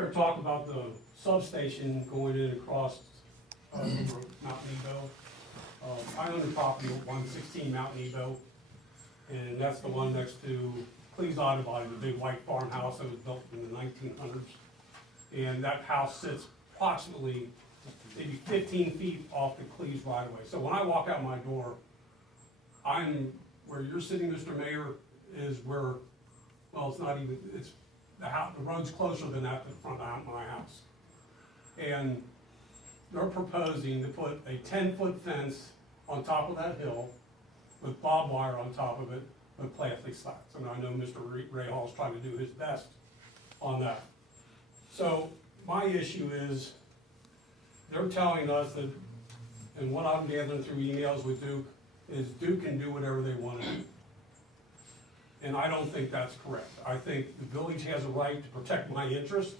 were talking about the substation going in across, Mount Nebo. I own the property at 116 Mount Nebo, and that's the one next to Cleves Auto Body, the big white farmhouse that was built in the 1900s. And that house sits approximately maybe 15 feet off the Cleves right away. So when I walk out my door, where you're sitting, Mr. Mayor, is where, well, it's not even, it's, the road's closer than that to the front of my house. And they're proposing to put a 10-foot fence on top of that hill with barbed wire on top of it with plastic slats. And I know Mr. Ray Hall's trying to do his best on that. So my issue is, they're telling us that, and what I'm gathering through emails with Duke, is Duke can do whatever they want to do. And I don't think that's correct. I think the village has a right to protect my interest.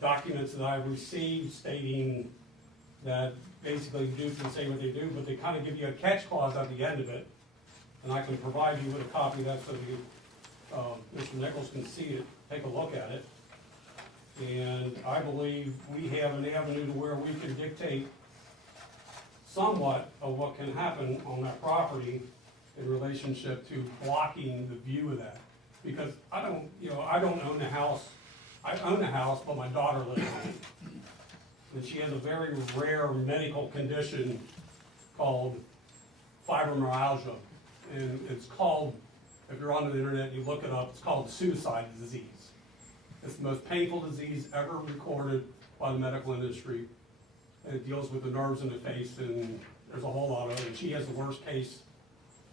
Documents that I've received stating that basically Duke can say what they do, but they kind of give you a catch clause at the end of it. And I can provide you with a copy of that so you, Mr. Nichols can see it, take a look at it. And I believe we have an avenue to where we can dictate somewhat of what can happen on that property in relationship to blocking the view of that. Because I don't own a house. I own a house, but my daughter lives in it. And she has a very rare medical condition called fibromyalgia. And it's called, if you're on the internet, you look it up, it's called suicide disease. It's the most painful disease ever recorded by the medical industry. And it deals with the nerves in the face, and there's a whole lot of it. And she has the worst case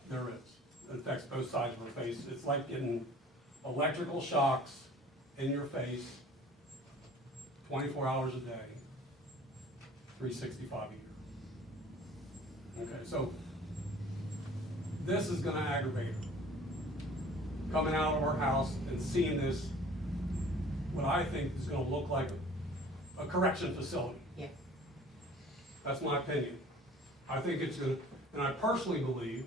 there is. It affects both sides of her face. It's like getting electrical shocks in your face 24 hours a day, 365 a year. Okay, so this is gonna aggravate her. Coming out of our house and seeing this, what I think is gonna look like a correction facility. Yeah. That's my opinion. I think it's gonna, and I personally believe,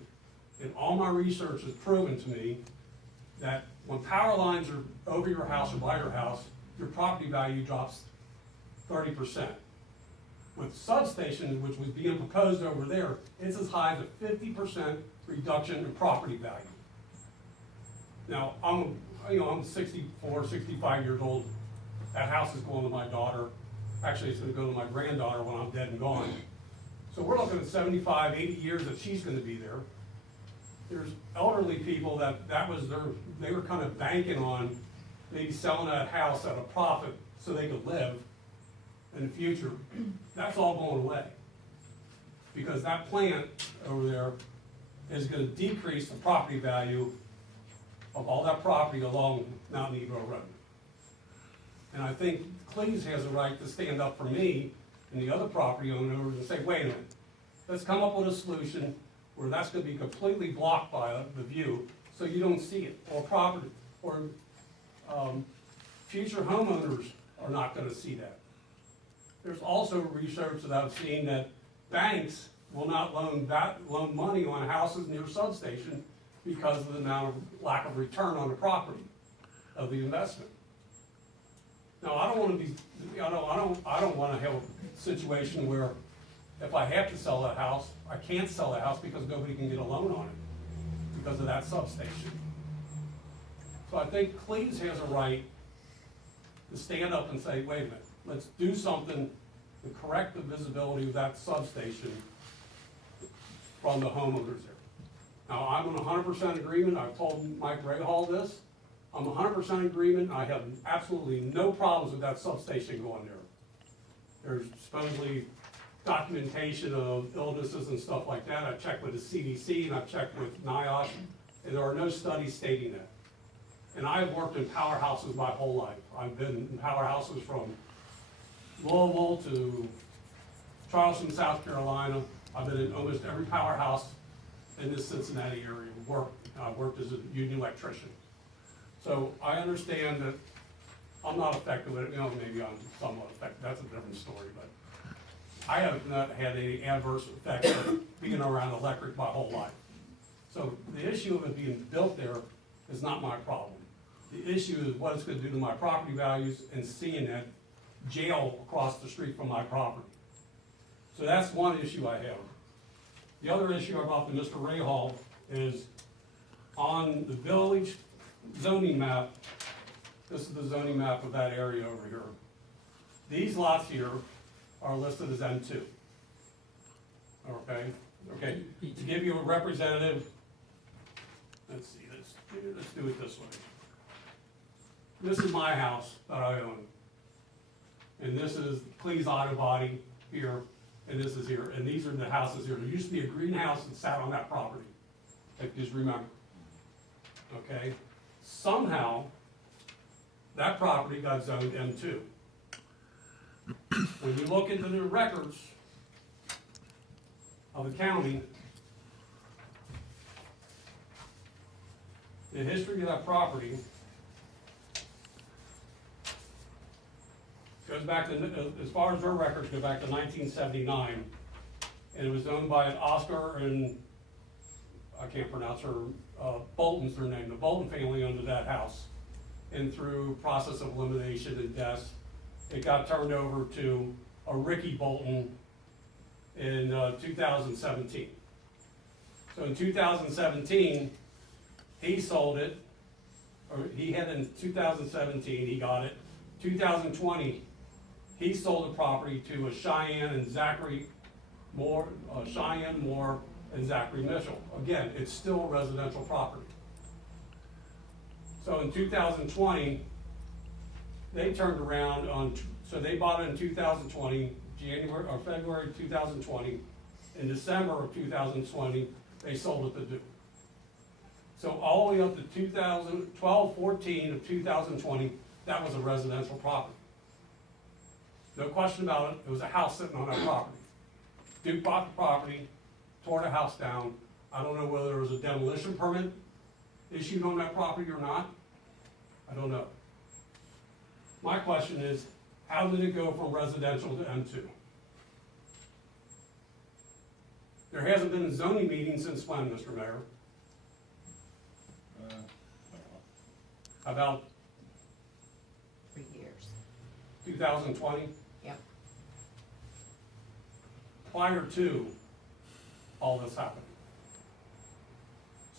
and all my research has proven to me, that when power lines are over your house or by your house, your property value drops 30%. With substation, which was being proposed over there, it's as high as a 50% reduction in property value. Now, I'm 64, 65 years old. That house is going to my daughter. Actually, it's gonna go to my granddaughter when I'm dead and gone. So we're looking at 75, 80 years that she's gonna be there. There's elderly people that they were kind of banking on maybe selling that house at a profit so they could live in the future. That's all going away. Because that plant over there is gonna decrease the property value of all that property along Mount Nebo Road. And I think Cleves has a right to stand up for me and the other property owners and say, wait a minute, let's come up with a solution where that's gonna be completely blocked by the view, so you don't see it, or property, or future homeowners are not gonna see that. There's also research that I've seen that banks will not loan money on houses near substation because of the amount of lack of return on the property of the investment. Now, I don't want to have a situation where if I have to sell that house, I can't sell that house because nobody can get a loan on it because of that substation. So I think Cleves has a right to stand up and say, wait a minute, let's do something to correct the visibility of that substation from the homeowners there. Now, I'm in 100% agreement. I've told Mike Rahal this. I'm 100% agreement. I have absolutely no problems with that substation going there. There's supposedly documentation of illnesses and stuff like that. I've checked with the CDC and I've checked with NIOSH, and there are no studies stating that. And I've worked in powerhouses my whole life. I've been in powerhouses from Louisville to Charleston, South Carolina. I've been in almost every powerhouse in this Cincinnati area. I worked as a union electrician. So I understand that I'm not affected with it. Maybe I'm somewhat affected. That's a different story, but I have not had any adverse effect of being around electric my whole life. So the issue of it being built there is not my problem. The issue is what it's gonna do to my property values and seeing that jail across the street from my property. So that's one issue I have. The other issue I brought to Mr. Rahal is on the village zoning map, this is the zoning map of that area over here. These lots here are listed as M2. Okay, to give you a representative, let's see, let's do it this way. This is my house that I own. And this is Cleves Auto Body here, and this is here, and these are the houses here. There used to be a greenhouse that sat on that property, if you just remember. Okay, somehow, that property got zoned M2. When you look into the records of the county, the history of that property goes back to, as far as their records go back to 1979, and it was owned by an Oscar and, I can't pronounce her, Bolton's their name. The Bolton family owned that house. And through process of elimination and deaths, it got turned over to a Ricky Bolton in 2017. So in 2017, he sold it, or he had it in 2017, he got it. 2020, he sold the property to a Cheyenne and Zachary Moore, Cheyenne Moore and Zachary Mitchell. Again, it's still residential property. So in 2020, they turned around on, so they bought it in 2020, January or February 2020. In December of 2020, they sold it to Duke. So all the way up to 2012-14 of 2020, that was a residential property. No question about it, it was a house sitting on that property. Duke bought the property, tore the house down. I don't know whether there was a demolition permit issued on that property or not. I don't know. My question is, how did it go from residential to M2? There hasn't been a zoning meeting since when, Mr. Mayor? About 3 years. 2020? Yep. Prior to all this happening.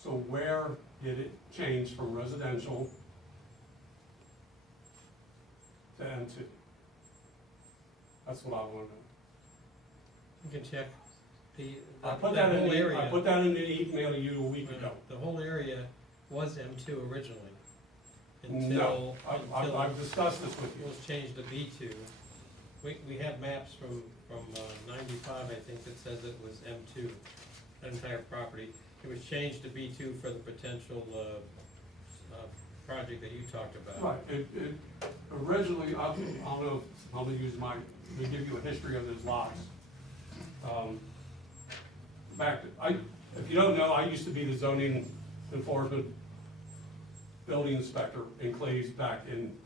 So where did it change from residential to M2? That's what I want to know. You can check I put that that in whole the, area. I put that in the email to you a week ago. The whole area was M2 originally. No, Until I've discussed this with it you. was changed to B2. We have maps from 95, I think, that says it was M2, that entire property. It was changed to B2 for the potential project that you talked about. Right, it originally, I don't know if I'm gonna use my, to give you a history of those lots. If you don't know, I used to be the zoning enforcement building inspector in Cleves back in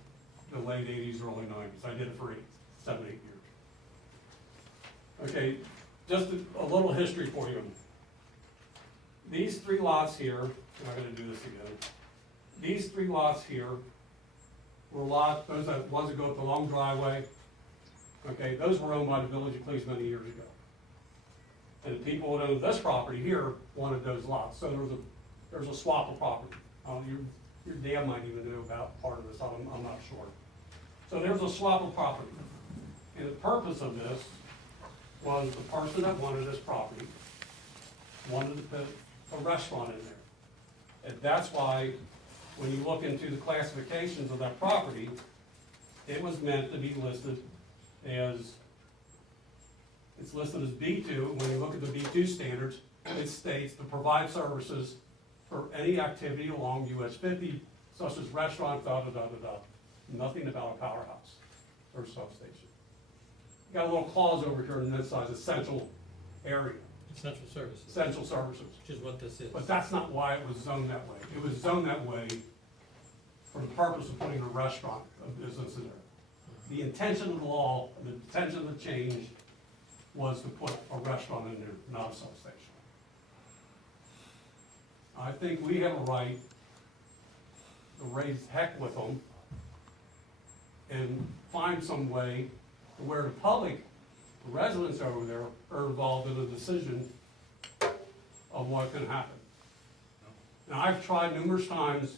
the late 80s, early 90s. I did it for 7, 8 years. Okay, just a little history for you. These 3 lots here, I'm not gonna do this again. These 3 lots here were lots, those are ones that go up the long driveway. Okay, those were owned by the village of Cleves many years ago. And the people that owned this property here wanted those lots, so there's a swap of property. Your dad might even know about part of this, I'm not sure. So there's a swap of property. And the purpose of this was the person that wanted this property wanted to put a restaurant in there. And that's why, when you look into the classifications of that property, it was meant to be listed as, it's listed as B2. When you look at the B2 standards, it states to provide services for any activity along US 50, such as restaurant, Nothing about a powerhouse or substation. You got a little clause over here in this size, essential area, Essential services, essential services. which is what this is. But that's not why it was zoned that way. It was zoned that way for the purpose of putting a restaurant, a business in there. The intention of the law, the intention of the change was to put a restaurant in there, not a substation. I think we have a right to raise heck with them and find some way to where the public, the residents over there are involved in the decision of what can happen. Now, I've tried numerous times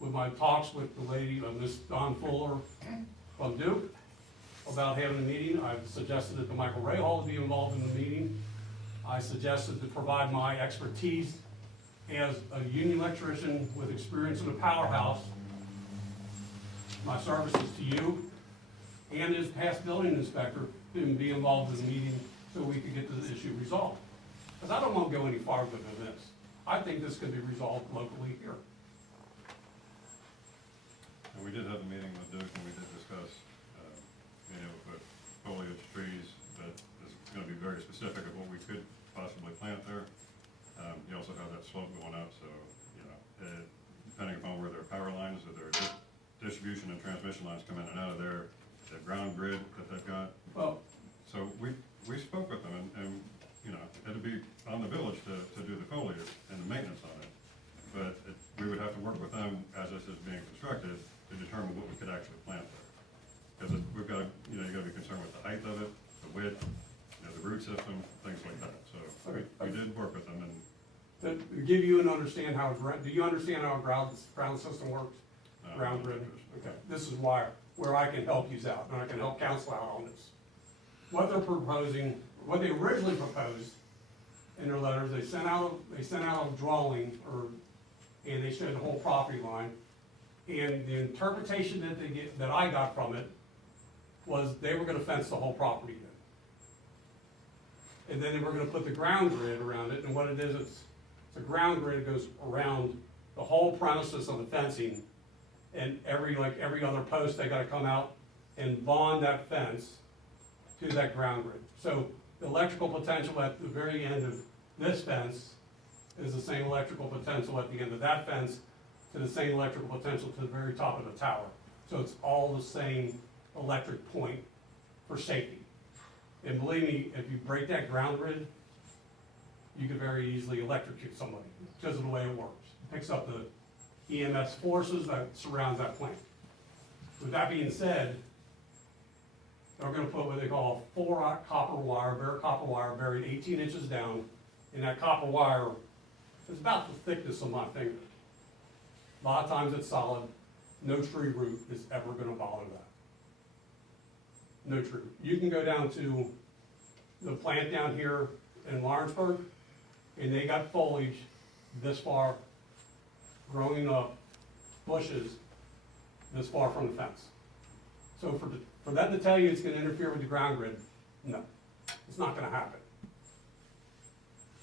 with my talks with the lady, Miss Don Fuller from Duke, about having a meeting. I've suggested that the Michael Ray Hall be involved in the meeting. I suggested to provide my expertise as a union electrician with experience in a powerhouse, my services to you, and as past building inspector, to be involved in the meeting so we could get this issue resolved. Because I don't want to go any farther than this. I think this could be resolved locally here. And we did have a meeting with Duke, and we did discuss, being able to put foliage trees that is gonna be very specific of what we could possibly plant there. You also have that slope going up, so, you know, depending upon where their power lines or their distribution and transmission lines come in and out of there, the ground grid that they've got. Well, So we spoke with them, and, you know, it'd be on the village to do the foliage and the maintenance on it. But we would have to work with them as this is being constructed to determine what we could actually plant there. Because we've got to, you know, you gotta be concerned with the height of it, the width, you know, the root system, things like that. So we did work with them, and to give you an understand how, do you understand how a ground system works? Ground grid? Okay, this is where I can help you out, and I can help council out on this. What they're proposing, what they originally proposed in their letters, they sent out a drawing, and they showed the whole property line. And the interpretation that I got from it was they were gonna fence the whole property in. And then they were gonna put the ground grid around it, and what it is, it's a ground grid that goes around the whole premises of the fencing. And every other post, they gotta come out and bond that fence to that ground grid. So the electrical potential at the very end of this fence is the same electrical potential at the end of that fence, to the same electrical potential to the very top of the tower. So it's all the same electric point for safety. And believe me, if you break that ground grid, you could very easily electrocute somebody because of the way it works. It picks up the EMS forces that surrounds that plant. With that being said, they're gonna put what they call 4-aught copper wire, bare copper wire buried 18 inches down, and that copper wire is about the thickness of my finger. A lot of times it's solid, no tree root is ever gonna bother that. No tree. You can go down to the plant down here in Lawrenceburg, and they got foliage this far, growing up, bushes this far from the fence. So for them to tell you it's gonna interfere with the ground grid, no, it's not gonna happen.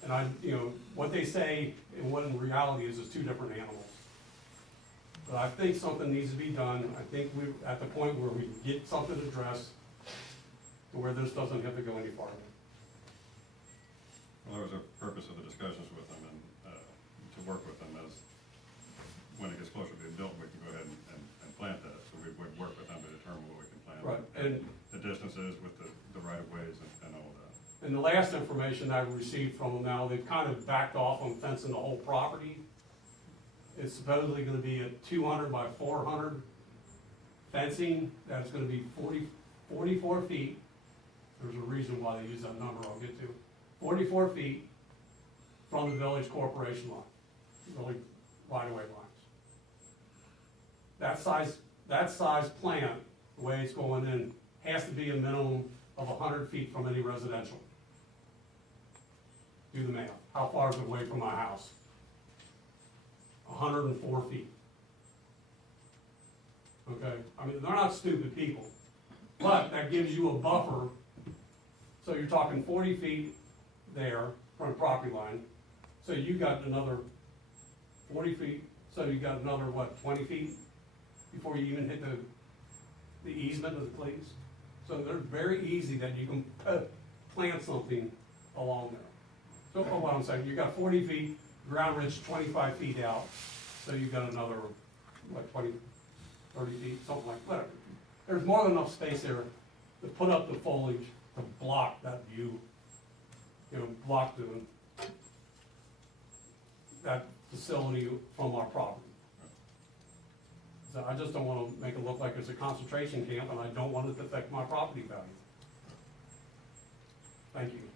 And what they say and what in reality is two different animals. But I think something needs to be done. I think we're at the point where we can get something addressed to where this doesn't have to go any farther. well, there was a purpose of the discussions with them, and to work with them as, when it gets closer to being built, we can go ahead and plant that. So we would work with them to determine what we can plant. Right, and the distances with the right of ways and all of that. And the last information I've received from them now, they've kind of backed off on fencing the whole property. It's supposedly gonna be a 200 by 400 fencing, that's gonna be 44 feet. There's a reason why they use that number I'll get to. 44 feet from the village corporation line, village right-of-way lines. That size plant, the way it's going in, has to be a minimum of 100 feet from any residential. Do the math. How far is it away from my house? 104 feet. Okay, I mean, they're not stupid people, but that gives you a buffer. So you're talking 40 feet there from the property line. So you got another 40 feet, so you got another, 20 feet before you even hit the easement of the Cleves? So they're very easy that you can plant something along there. So what I'm saying, you got 40 feet, ground ridge 25 feet out, so you've got another, 20, 30 feet, something like, whatever. There's more than enough space there to put up the foliage to block that view, block that facility from our property. So I just don't wanna make it look like it's a concentration camp, and I don't want it to affect my property value. Thank you.